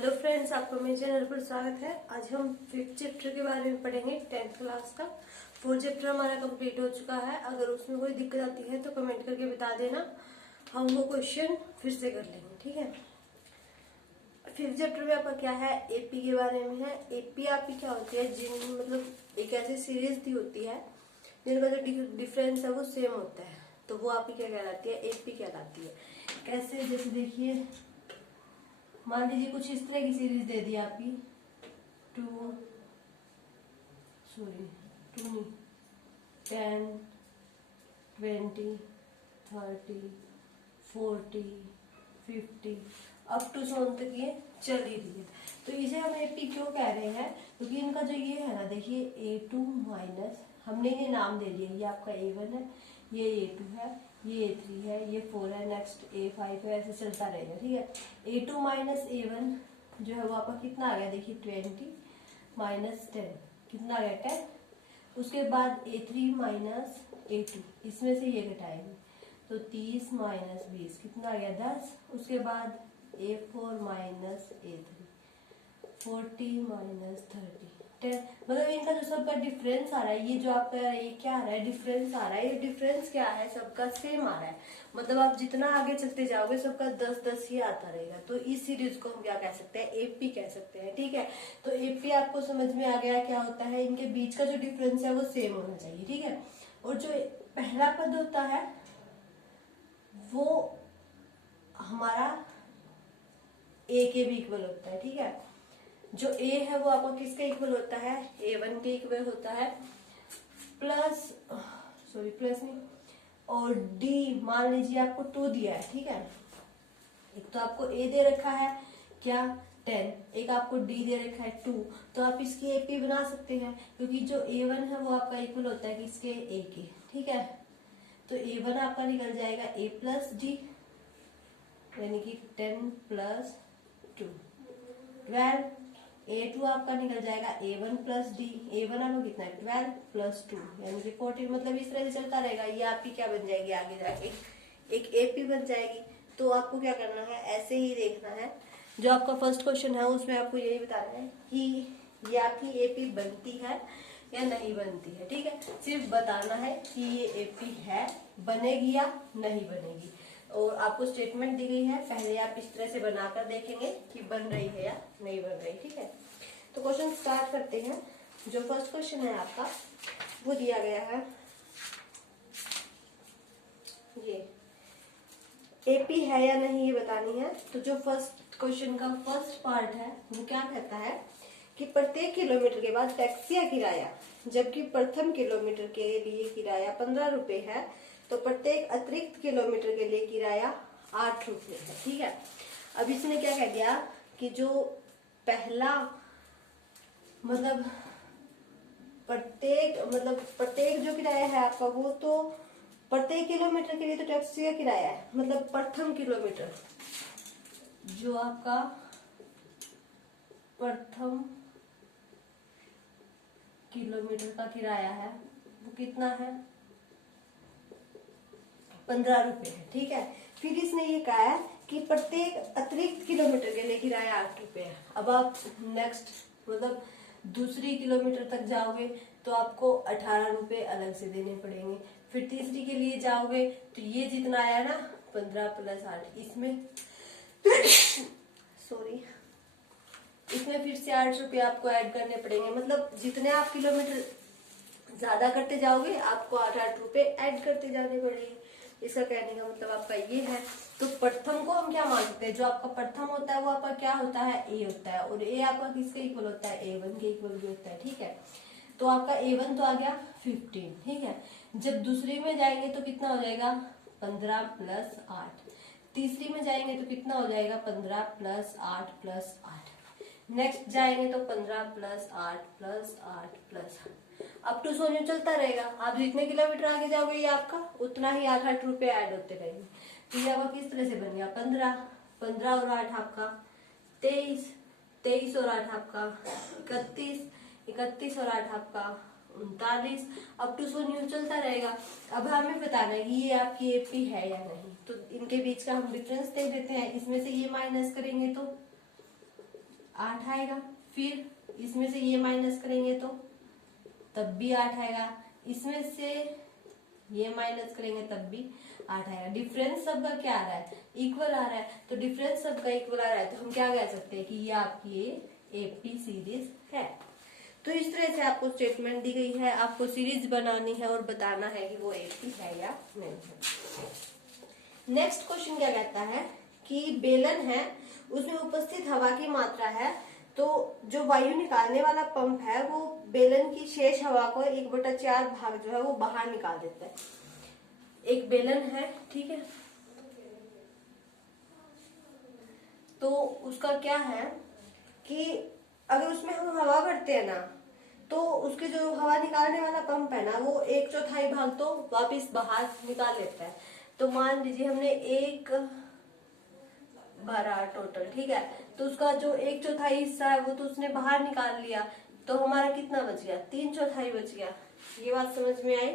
Hello friends, आपको मेरे channel पर स्वागत है। आज हम 5th चैप्टर के बारे में पढ़ेंगे, 10th क्लास का। 4th चैप्टर हमारा कंप्लीट हो चुका है। अगर उसमें कोई दिक्कत आती है तो कमेंट करके बता देना, हम वो क्वेश्चन फिर से कर लेंगे, ठीक है। 5th चैप्टर में आपका क्या है, एपी के बारे में है। एपी आपकी क्या होती है, जिन मतलब एक ऐसी सीरीज दी होती है जिनका जो डिफरेंस है वो सेम होता है, तो वो आपकी क्या कहलाती है, एपी कहलाती है। कैसे, जैसे देखिए, मान लीजिए कुछ इस तरह की सीरीज दे दी आपकी 2 नहीं 10 20 30 40 50 अप टू 100 तक ये चल ही रही है। तो इसे हम एपी क्यों कह रहे हैं, क्योंकि इनका जो ये है ना, देखिए A2 माइनस, हमने ये नाम दे दिया, ये आपका A1 है, ये A2 है, ये A3 है, ये 4 है, नेक्स्ट A5 है, ऐसे चलता रहेगा, ठीक है। A2 माइनस A1 जो है वो आपका कितना आ गया, देखिए 20 माइनस 10 कितना आ गया 10। उसके बाद A3 माइनस A2, इसमें से ये घटाएंगे तो 30 माइनस 20 कितना आ गया 10। उसके बाद A4 माइनस A3 40 माइनस 30 10। मतलब इनका जो सबका डिफरेंस आ रहा है, ये जो आपका ये क्या आ रहा है, डिफरेंस आ रहा है। ये डिफरेंस क्या है, सबका सेम आ रहा है। मतलब आप जितना आगे चलते जाओगे सबका 10-10 ही आता रहेगा। तो इस सीरीज को हम क्या कह सकते हैं, एपी कह सकते हैं, ठीक है। तो एपी आपको समझ में आ गया क्या होता है, इनके बीच का जो डिफरेंस है वो सेम होना चाहिए, ठीक है। और जो पहला पद होता है वो हमारा ए के भी इक्वल होता है, ठीक है। जो ए है वो आपका किसके इक्वल होता है, A1 के इक्वल होता है, प्लस नहीं, और डी मान लीजिए आपको 2 दिया है, ठीक है। एक तो आपको ए दे रखा है क्या 10, एक आपको डी दे रखा है 2, तो आप इसकी एपी बना सकते हैं, क्योंकि जो A1 है वो आपका इक्वल होता है किसके, ए के, ठीक है। तो A1 आपका निकल जाएगा A प्लस डी, यानी कि 10 प्लस 2 12। A2 आपका निकल जाएगा A1 प्लस डी, A1 आपका कितना है 12 प्लस 2 यानी कि 14। मतलब इस तरह से चलता रहेगा। ये आपकी क्या बन जाएगी, आगे जाके एक एपी बन जाएगी। तो आपको क्या करना है, ऐसे ही देखना है। जो आपका फर्स्ट क्वेश्चन है उसमें आपको यही बताना है कि ये आपकी एपी बनती है या नहीं बनती है, ठीक है। सिर्फ बताना है कि ये एपी है, बनेगी या नहीं बनेगी। और आपको स्टेटमेंट दी गई है, पहले आप इस तरह से बनाकर देखेंगे कि बन रही है या नहीं बन रही, ठीक है। तो क्वेश्चन स्टार्ट करते हैं। जो फर्स्ट क्वेश्चन है आपका वो दिया गया है, ये एपी है या नहीं ये बतानी है। तो जो फर्स्ट क्वेश्चन का फर्स्ट पार्ट है वो क्या कहता है कि प्रत्येक किलोमीटर के बाद टैक्सी या किराया, जबकि प्रथम किलोमीटर के लिए किराया 15 रुपए है, तो प्रत्येक अतिरिक्त किलोमीटर के लिए किराया 8 रुपए है, ठीक है। अब इसने क्या कह दिया कि जो पहला मतलब प्रत्येक जो किराया है आपका, वो तो प्रत्येक किलोमीटर के लिए तो टैक्सी का किराया है, मतलब प्रथम किलोमीटर जो आपका प्रथम किलोमीटर का किराया है वो कितना है, 15 रुपए है, ठीक है। फिर इसने ये कहा है कि प्रत्येक अतिरिक्त किलोमीटर के लिए किराया 8 रुपए है। अब आप नेक्स्ट मतलब दूसरी किलोमीटर तक जाओगे तो आपको 18 रुपए अलग से देने पड़ेंगे। फिर तीसरी के लिए जाओगे तो ये जितना आया ना 15 प्लस 8, इसमें इसमें फिर से 8 रुपये आपको ऐड करने पड़ेंगे। मतलब जितने आप किलोमीटर ज्यादा करते जाओगे आपको 8-8 रुपए ऐड करते जाने पड़ेंगे। इसका कहने का मतलब आपका ये है। तो प्रथम को हम क्या मान सकते हैं, जो आपका प्रथम होता है वो आपका क्या होता है, ए होता है। और ए आपका किसके इक्वल होता है, A1 के इक्वल भी होता है, ठीक है। तो आपका A1 तो आ गया 15, ठीक है। जब दूसरी में जाएंगे तो कितना हो जाएगा 15 प्लस 8। तीसरी में जाएंगे तो कितना हो जाएगा 15 प्लस 8 प्लस 8। नेक्स्ट जाएंगे तो 15 plus 8 plus 8 plus up to 100 चलता रहेगा। आप जितने किलोमीटर आगे जाओगे ये आपका उतना ही 8-8 रुपए ऐड होते रहेंगे। तो ये आपका किस तरह से बन गया 15 और 8 आपका 23 और 8 आपका 31 और 8 आपका 39, अप टू 100 चलता रहेगा। अब हमें बताना है कि ये आपकी एपी है या नहीं। तो इनके बीच का हम डिफरेंस देख देते हैं। इसमें से ये माइनस करेंगे तो 8 आएगा। फिर इसमें से ये माइनस करेंगे तो तब भी 8 आएगा। इसमें से ये माइनस करेंगे तब भी 8 आएगा। डिफरेंस सबका क्या आ रहा है? इक्वल आ रहा है। तो डिफरेंस सबका इक्वल आ रहा है तो हम क्या कह सकते हैं कि ये आपकी एपी सीरीज है। तो इस तरह से आपको स्टेटमेंट दी गई है, आपको सीरीज बनानी है और बताना है कि वो एपी है या नहीं है। नेक्स्ट क्वेश्चन क्या कहता है कि बेलन है, उसमें उपस्थित हवा की मात्रा है, तो जो वायु निकालने वाला पंप है वो बेलन की शेष हवा को 1/4 भाग जो है वो बाहर निकाल देता है। एक बेलन है, ठीक है, तो उसका क्या है कि अगर उसमें हम हवा भरते हैं ना तो उसके जो हवा निकालने वाला पंप है ना वो 1/4 भाग तो वापिस बाहर निकाल लेता है। तो मान लीजिए हमने एक भरा टोटल, ठीक है, तो उसका जो 1/4 हिस्सा है वो तो उसने बाहर निकाल लिया, तो हमारा कितना बच गया? 3/4 बच गया। ये बात समझ में आई?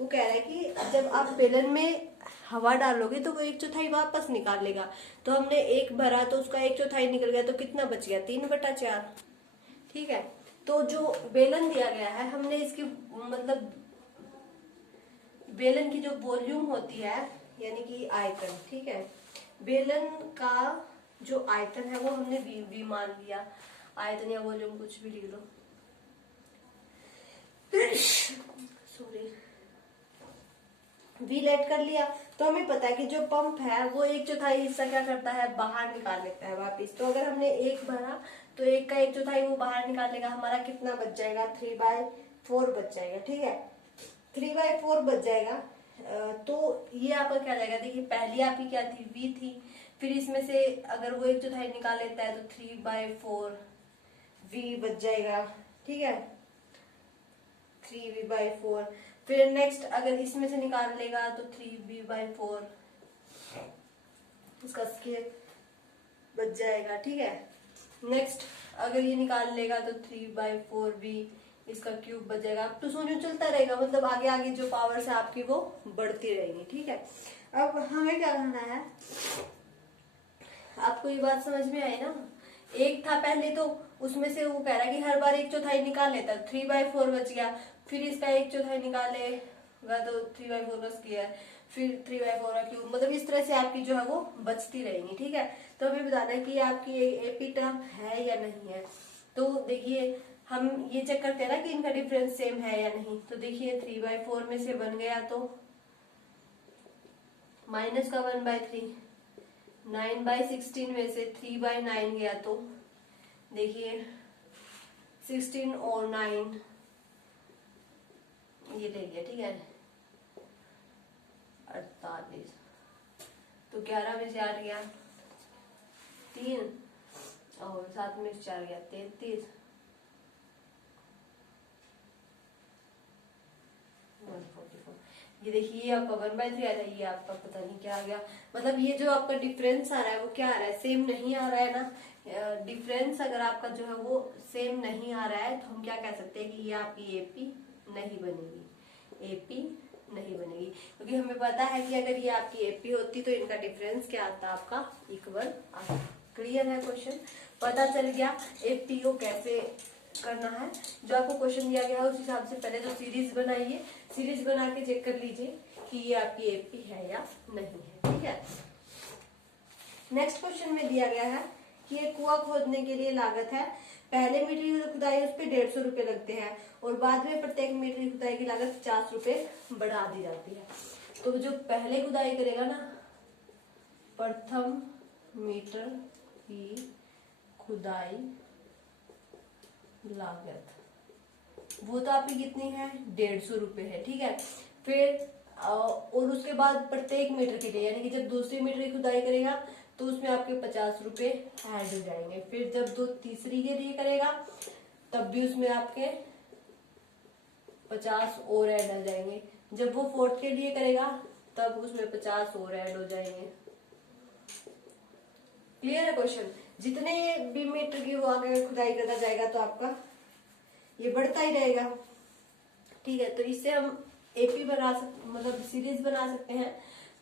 वो कह रहा है कि जब आप बेलन में हवा डालोगे तो वो 1/4 वापस निकाल लेगा। तो हमने एक भरा तो उसका 1/4 निकल गया, तो कितना बच गया? 3/4। ठीक है, तो जो बेलन दिया गया है हमने इसकी मतलब बेलन की जो वॉल्यूम होती है यानी कि आयतन, ठीक है, बेलन का जो आयतन है वो हमने वी मान लिया। आयतन या वॉल्यूम कुछ भी लिख लो, सॉरी, वी लेट कर लिया। तो हमें पता है कि जो पंप है वो 1/4 हिस्सा क्या करता है? बाहर निकाल लेता है वापिस। तो अगर हमने एक भरा तो एक का 1/4 वो बाहर निकाल लेगा, हमारा कितना बच जाएगा? 3/4 बच जाएगा। ठीक है, 3/4 बच जाएगा। तो ये आपका क्या जाएगा? देखिए पहली आपकी क्या थी? वी थी, फिर इसमें से अगर वो 1/4 निकाल लेता है तो 3/4 वी बच जाएगा। ठीक है, 3v/4। फिर नेक्स्ट अगर इसमें से निकाल लेगा तो 3v/4 इसका स्क्वायर बच जाएगा। ठीक है, नेक्स्ट अगर ये निकाल लेगा तो 3/4v इसका क्यूब बच जाएगा। अब तो सोचो चलता रहेगा, मतलब आगे आगे जो पावर्स है आपकी वो बढ़ती रहेगी। ठीक है, अब हमें क्या करना है? आपको ये बात समझ में आई ना? एक था पहले तो उसमें से वो कह रहा है कि हर बार 1/4 निकाल लेता, 3/4 बच गया। फिर इसका 1/4 निकालेगा तो 3/4 का स्क्वायर, फिर 3/4 का क्यूब, मतलब इस तरह से आपकी जो है वो बचती रहेंगी। ठीक है, तो हमें बताना है कि आपकी एपी टर्म है या नहीं है। तो देखिए हम ये चेक करते हैं ना कि इनका डिफरेंस सेम है या नहीं। तो देखिए 3/4 में से बन गया तो माइनस का 1/3, 9/16 में से 3/9 गया तो देखिए 16 और 9 ये ले गया। ठीक है, 48, तो 11 में से 8 गया 3 और 7 में से 4 गया 33, 144। ये देखिए आपका 1/3 आ रहा है, ये आपका पता नहीं क्या आ गया। मतलब ये जो आपका डिफरेंस आ रहा है वो क्या आ रहा है? सेम नहीं आ रहा है ना। डिफरेंस अगर आपका जो है वो सेम नहीं आ रहा है तो हम क्या कह सकते हैं कि ये आपकी एपी नहीं बनेगी। एपी नहीं बनेगी क्योंकि हमें पता है कि अगर ये आपकी एपी होती तो इनका डिफरेंस क्या आता? आपका इक्वल आता। क्लियर है क्वेश्चन? पता चल गया एपी को कैसे करना है। जो आपको क्वेश्चन दिया गया है उस हिसाब से पहले तो सीरीज बनाइए, सीरीज बना के चेक कर लीजिए कि ये आपकी एपी है या नहीं है। ठीक है, नेक्स्ट क्वेश्चन में दिया गया है कि एक कुआं खोदने के लिए लागत है, पहले मीटर की खुदाई उस पर 150 रुपए लगते हैं और बाद में प्रत्येक मीटर की खुदाई की लागत 50 रुपए बढ़ा दी जाती है। तो जो पहले खुदाई करेगा ना, प्रथम मीटर की खुदाई लागत वो तो आपकी कितनी है? 150 रुपए है। ठीक है, फिर और उसके बाद प्रत्येक मीटर के लिए यानी कि जब दूसरी मीटर की खुदाई करेगा तो उसमें आपके 50 रुपए ऐड हो जाएंगे। फिर जब दो तीसरी के लिए करेगा तब भी उसमें आपके 50 और ऐड हो जाएंगे। जब वो फोर्थ के लिए करेगा तब उसमें 50 और ऐड हो जाएंगे। क्लियर है क्वेश्चन? जितने भी मीटर की वो आगे खुदाई करता जाएगा तो आपका ये बढ़ता ही रहेगा। ठीक है, तो इससे हम एपी बना सकते, मतलब सीरीज बना सकते हैं।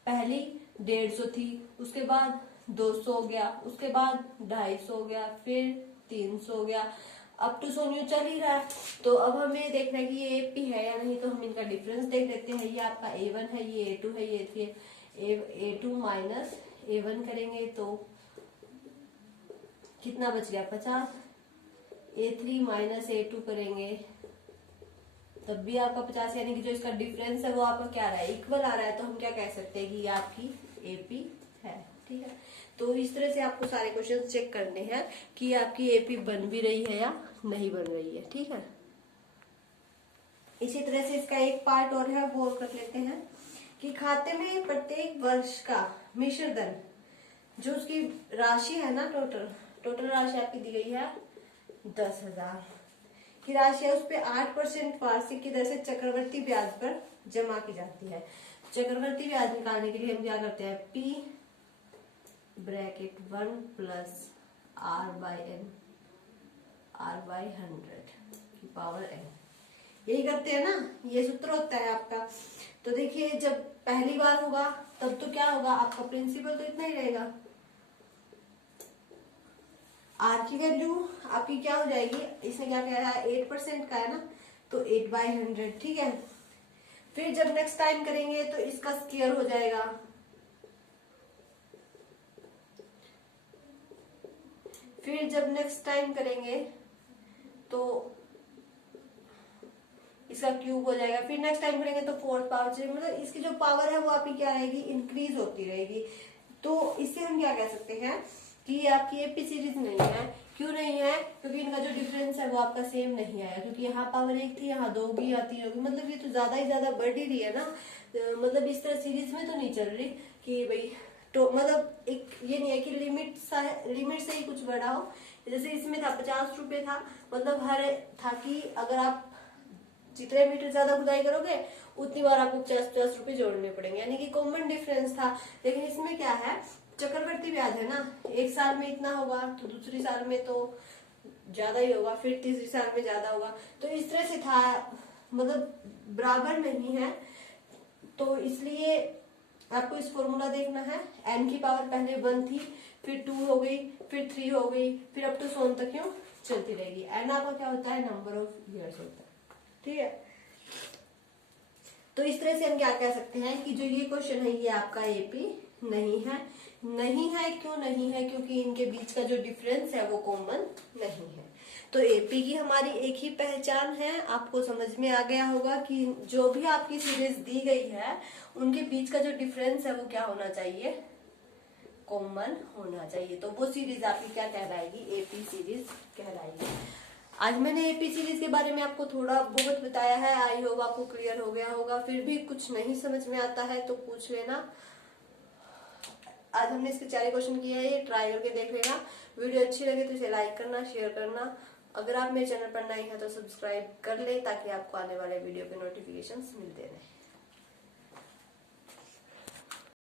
पहली 150 थी, उसके बाद 200 हो गया, उसके बाद 250 हो गया, फिर 300 हो गया, अप टू 100 न्यू चल ही रहा है। तो अब हमें देखना है कि ये एपी है या नहीं, तो हम इनका डिफरेंस देख लेते हैं। ये आपका A1 है, ये A2 है, ये A3 है। A2 माइनस A1 करेंगे तो कितना बच गया 50। A3 माइनस A2 करेंगे तब भी आपका 50, यानी कि जो इसका डिफरेंस है वो आपका क्या आ रहा है, इक्वल आ रहा है। तो हम क्या कह सकते हैं कि ये आपकी एपी है। ठीक है, तो इस तरह से आपको सारे क्वेश्चन चेक करने हैं कि आपकी एपी बन भी रही है या नहीं बन रही है। ठीक है, इसी तरह से इसका एक पार्ट और है वो कर लेते हैं कि खाते में प्रत्येक वर्ष का मिश्र धन, जो उसकी राशि है ना, टोटल राशि आपकी दी गई है 10,000 की राशि है, उस पे 8% वार्षिक की दर से चक्रवर्ती ब्याज पर जमा की जाती है। चक्रवर्ती ब्याज निकालने के लिए हम क्या करते हैं, P bracket 1 plus R/N, R/100 की पावर n, यही करते हैं ना, ये सूत्र होता है आपका। तो देखिए जब पहली बार होगा तब तो क्या होगा, आपका प्रिंसिपल तो इतना ही रहेगा, आर की वैल्यू आपकी क्या हो जाएगी, इसमें क्या कह रहा है 8% का है ना, तो 8/100। ठीक है, फिर जब नेक्स्ट टाइम करेंगे तो इसका स्क्वायर हो जाएगा, फिर जब नेक्स्ट टाइम करेंगे तो इसका क्यूब हो जाएगा, फिर नेक्स्ट टाइम करेंगे तो 4th पावर से, मतलब इसकी जो पावर है वो आपकी क्या रहेगी, इंक्रीज होती रहेगी। तो इससे हम क्या कह सकते हैं कि ये आपकी एपी सीरीज नहीं है। क्यों नहीं है, क्योंकि इनका जो डिफरेंस है वो आपका सेम नहीं आया, क्योंकि यहाँ पावर 1 थी, यहाँ 2 होगी या 3 होगी, मतलब ये तो ज्यादा ही ज्यादा बढ़ ही रही है ना। मतलब इस तरह सीरीज में तो नहीं चल रही कि भाई तो मतलब एक ये नहीं है कि लिमिट से ही कुछ बढ़ा हो। जैसे इसमें था 50 रुपए था, मतलब हर था कि अगर आप जितने मीटर ज्यादा खुदाई करोगे उतनी बार आपको 50-50 रुपए जोड़ने पड़ेंगे, यानी कि कॉमन डिफरेंस था। लेकिन इसमें क्या है, चक्रवर्ती ब्याज है ना, एक साल में इतना होगा तो दूसरी साल में तो ज्यादा ही होगा, फिर तीसरी साल में ज्यादा होगा, तो इस तरह से था, मतलब बराबर नहीं है। तो इसलिए आपको इस फॉर्मूला देखना है, n की पावर पहले 1 थी, फिर 2 हो गई, फिर 3 हो गई, फिर अप टू 100 तक क्यों चलती रहेगी। n आपका क्या होता है, नंबर ऑफ ईयर्स होता है। ठीक है, तो इस तरह से हम क्या कह सकते हैं कि जो ये क्वेश्चन है ये आपका एपी नहीं है। नहीं है क्यों नहीं है, क्योंकि इनके बीच का जो डिफरेंस है वो कॉमन नहीं है। तो एपी की हमारी एक ही पहचान है, आपको समझ में आ गया होगा कि जो भी आपकी सीरीज दी गई है उनके बीच का जो डिफरेंस है वो क्या होना चाहिए, कॉमन होना चाहिए। तो वो सीरीज आपकी क्या कहलाएगी, एपी सीरीज कहलाएगी। आज मैंने एपी सीरीज के बारे में आपको थोड़ा बहुत बताया है, आई होप आपको क्लियर हो गया होगा। फिर भी कुछ नहीं समझ में आता है तो पूछ लेना। आज हमने इसके 4 क्वेश्चन किए हैं, ये ट्राई करके देख लेना। वीडियो अच्छी लगे तो इसे लाइक करना, शेयर करना। अगर आप मेरे चैनल पर नए हैं तो सब्सक्राइब कर ले, ताकि आपको आने वाले वीडियो के नोटिफिकेशंस मिलते रहे।